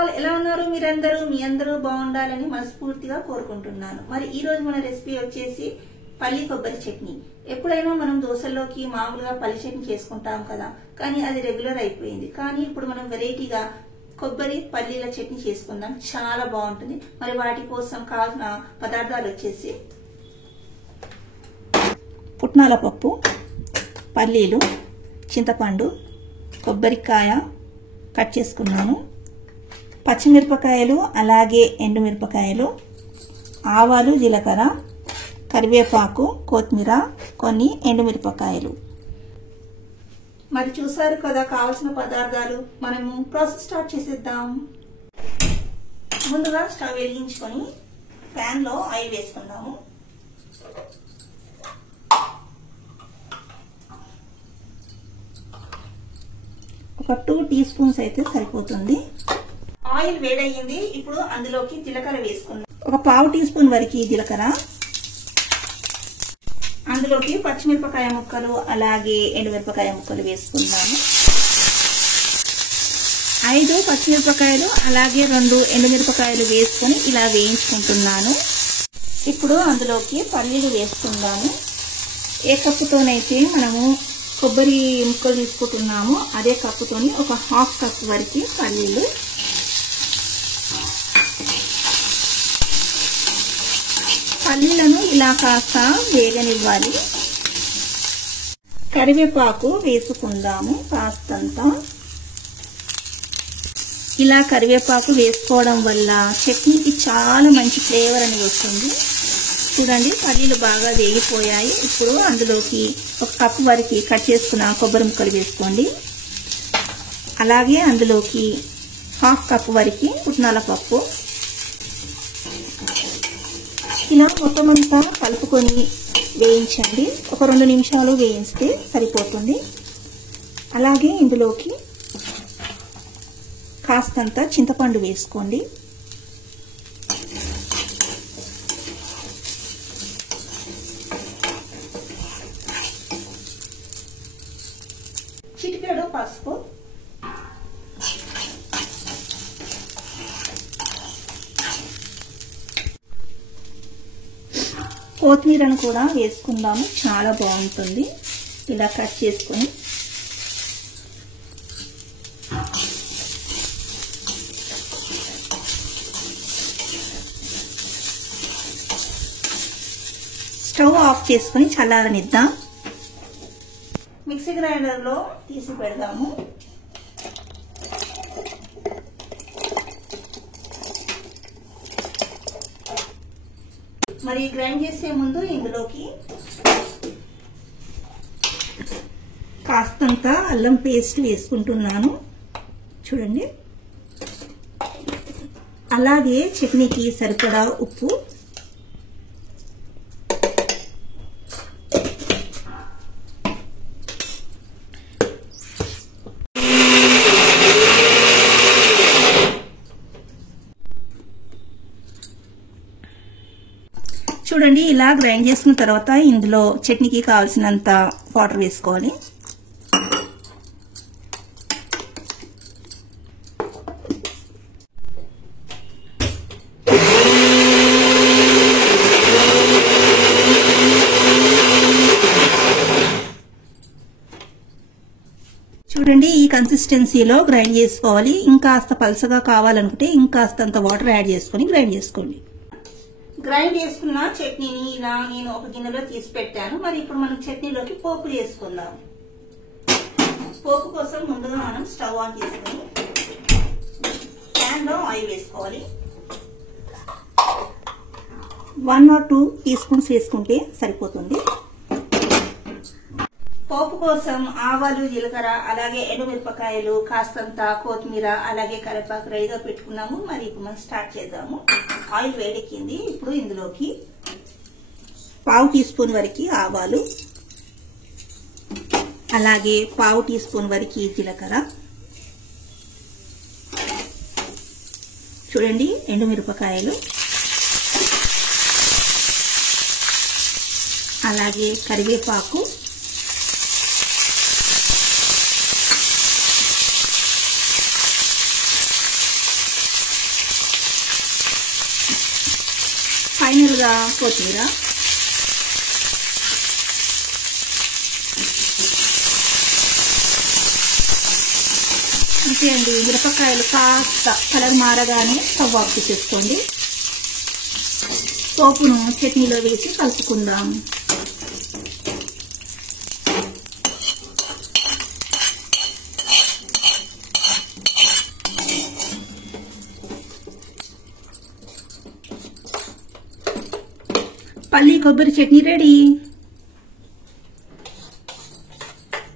All ఎలా ఉన్నారు మీరందరూ? మీ అందరూ బాగుండాలని మనస్ఫూర్తిగా కోరుకుంటున్నాను. మరి ఈ రోజు మన రెసిపీ వచ్చేసి పల్లి కొబ్బరి చట్నీ. ఎప్పుడైనా మనం దోశల్లోకి మామూలుగా పల్లి చట్నీ చేసుకుంటాం కదా, కానీ అది రెగ్యులర్ అయిపోయింది. కానీ ఇప్పుడు మనం వెరైటీగా కొబ్బరి పల్లీల చట్నీ చేసుకుందాం, చాలా బాగుంటుంది. మరి వాటి కోసం కావాల్సిన పదార్థాలు వచ్చేసి పుట్నాల పప్పు, పల్లీలు, చింతపండు, కొబ్బరికాయ కట్ చేసుకున్నాను, పచ్చిమిరపకాయలు అలాగే ఎండుమిరపకాయలు, ఆవాలు, జీలకర్ర, కరివేపాకు, కొత్తిమీర, కొన్ని ఎండుమిరపకాయలు. మరి చూసారు కదా కావాల్సిన పదార్థాలు. మనము ప్రాసెస్ స్టార్ట్ చేసేద్దాం. ముందుగా స్టవ్ వెలిగించుకొని ప్యాన్ లో ఆయిల్ వేసుకుందాము. ఒక 2 టీ స్పూన్స్ అయితే సరిపోతుంది. ఆయిల్ వేడయ్యింది. ఇప్పుడు అందులోకి జీలకర్ర వేసుకుందాం. ఒక 1/2 టీ స్పూన్ వరకు జీలకర్ర, అందులోకి పచ్చిమిరపకాయ ముక్కలు అలాగే ఎండుమిరపకాయ ముక్కలు వేసుకుందాము. 5 పచ్చిమిరపకాయలు అలాగే 2 ఎండుమిరపకాయలు వేసుకొని ఇలా వేయించుకుంటున్నాను. ఇప్పుడు అందులోకి పల్లీలు వేసుకుందాము. ఏ కప్పుతోనైతే మనము కొబ్బరి ముక్కలు తీసుకుంటున్నాము అదే కప్పుతోని ఒక 1/2 కప్ వరకు పల్లీలు, పల్లీలను ఇలా కాస్త వేగనివ్వాలి. కరివేపాకు వేసుకుందాము కాస్తంత. ఇలా కరివేపాకు వేసుకోవడం వల్ల చట్నీకి చాలా మంచి ఫ్లేవర్ అనేది వస్తుంది. చూడండి, పల్లీలు బాగా వేగిపోయాయి. ఇప్పుడు అందులోకి 1 కప్ వరకు కట్ చేసుకున్న కొబ్బరి ముక్కలు వేసుకోండి. అలాగే అందులోకి 1/2 కప్ వరకు పుట్నాల పప్పు. ఇలా మొత్తం అంతా కలుపుకొని వేయించండి. ఒక 2 నిమిషాలు వేయిస్తే సరిపోతుంది. అలాగే ఇందులోకి కాస్తంత చింతపండు వేసుకోండి. చిటికెడు పసుపు, కొత్తిమీరను కూడా వేసుకుందాము, చాలా బాగుంటుంది. ఇలా కట్ చేసుకొని స్టవ్ ఆఫ్ చేసుకుని చల్లారనిద్దాం. మిక్సీ గ్రైండర్ లో తీసి పెడదాము. మరి గ్రైండ్ చేసే ముందు ఇందులోకి కాస్తంత అల్లం పేస్ట్ వేసుకుంటున్నాను. చూడండి, అలాగే చట్నీకి సరిపడా ఉప్పు, చూడండి. ఇలా గ్రైండ్ చేసుకున్న తర్వాత ఇందులో చట్నీకి కావాల్సినంత వాటర్ వేసుకోవాలి. చూడండి, ఈ కన్సిస్టెన్సీలో గ్రైండ్ చేసుకోవాలి. ఇంకాస్త పలసగా కావాలనుకుంటే ఇంకాస్తంత వాటర్ యాడ్ చేసుకొని గ్రైండ్ చేసుకోండి. గ్రైండ్ చేసుకున్న చట్నీని ఇలా నేను ఒక గిన్నెలో తీసి పెట్టాను. మరి ఇప్పుడు మనం చట్నీలోకి పోపు చేసుకుందాం. పోపు కోసం ముందుగా మనం స్టవ్ ఆన్ చేసుకుని ప్యాన్ లో ఆయిల్ వేసుకోవాలి. 1 or 2 టీ స్పూన్స్ వేసుకుంటే సరిపోతుంది. పోపు కోసం ఆవాలు, జీలకర్ర అలాగే ఎండుమిరపకాయలు, కాస్తంత కొత్తిమీర అలాగే కరివేపాకు రెడీగా పెట్టుకున్నాము. మరి ఇప్పుడు మనం స్టార్ట్ చేద్దాము. ఆయిల్ వేడెక్కింది. ఇప్పుడు ఇందులోకి 1/2 టీ స్పూన్ వరకు ఆవాలు, అలాగే 1/2 టీ స్పూన్ వరకు జీలకర్ర, చూడండి ఎండుమిరపకాయలు, అలాగే కరివేపాకు, ఫైనల్ గా కొత్తిమీర, అంతే అండి. మిరపకాయలు కాస్త కలర్ మారగానే స్టవ్ ఆఫ్ చేసేసుకోండి. పోపును చట్నీలో వేసి కలుపుకుందాం. పల్లి కొబ్బరి చట్నీ రెడీ.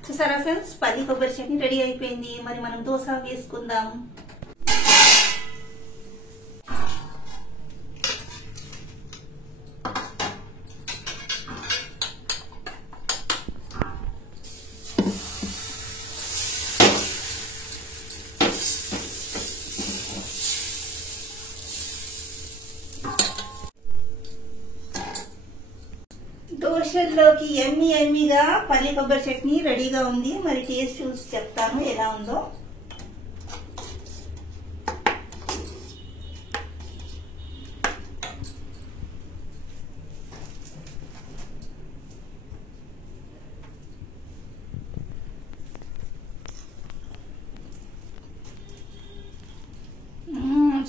చూసారా ఫ్రెండ్స్, పల్లి కొబ్బరి చట్నీ రెడీ అయిపోయింది. మరి మనం దోశ వేసుకుందాం. దోశల్లోకి ఎమ్మీగా పల్లి కొబ్బరి చట్నీ రెడీగా ఉంది. మరి టేస్ట్ చూసి చెప్తాను ఎలా ఉందో.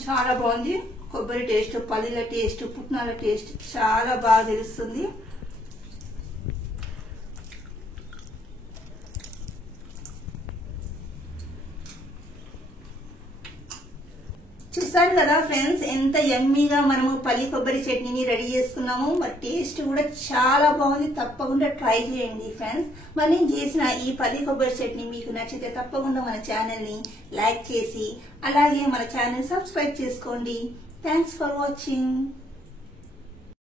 చాలా బాగుంది. కొబ్బరి టేస్ట్, పల్లీల టేస్ట్, పుట్నాల టేస్ట్ చాలా బాగా తెలుస్తుంది. చూసారు కదా ఫ్రెండ్స్, ఎంత యమ్మీగా మనము పల్లి కొబ్బరి చట్నీని రెడీ చేసుకున్నాము. మరి టేస్ట్ కూడా చాలా బాగుంది. తప్పకుండా ట్రై చేయండి ఫ్రెండ్స్. మరి నేను చేసిన ఈ పల్లి కొబ్బరి చట్నీ మీకు నచ్చితే తప్పకుండా మన ఛానల్ ని లైక్ చేసి అలాగే మన ఛానల్ సబ్స్క్రైబ్ చేసుకోండి. Thanks for watching.